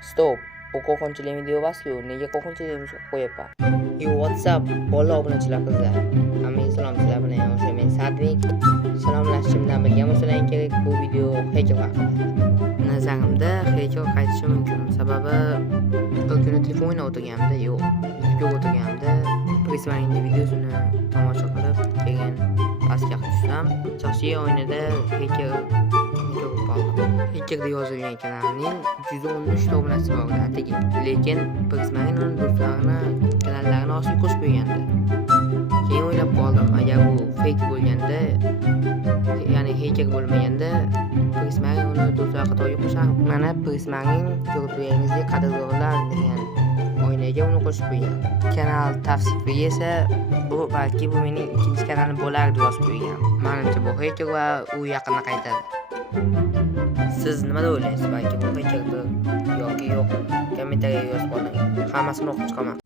Stop. Bu qo'rqinchli video emas-ku. Nega qo'rqinchli qo'yapman? Yo, WhatsApp bola obunachilar qizlar. Hammaga salom, sizlar bilan o'sha men Sadvik. Salomlashishimdan birga bo'lsalaring kerak bu video hacker haqida. Nazarimda hacker qaytishi mumkin. Sababi bir kuni telefon o'ynab o'tirganimda, video o'tirganimda Prismaning videosini tomosha qilib, keyin pastga tushsam, shaxsiy o'yinida hacker deb yozilgan kanalning 113 ta obunachisi bor atigi. Lekin Prismaning uni kanallarini ostiga qo'shib qo'ygandi. Keyin o'ylab qoldim, agar bu fake bo'lganda, ya'ni hacker bo'lmaganda, Prismaning uni do'stlar qatoriga qo'shar. Mana Prismaning ko'rib turganingizdek qadrdonlar degan o'yinaga uni qo'shib qo'ygan. Kanal tavsifiga esa balki bu mening ikkinchi kanalim bo'lar deb yozib qo'ygan. Menimcha bu hacker va u yaqinda qaytadi. Siz nima o'ylaysiz? Balki bu hackerdir yoki yo'q? Kommentariyaga yozib qoling. Hammasini o'qib chiqaman.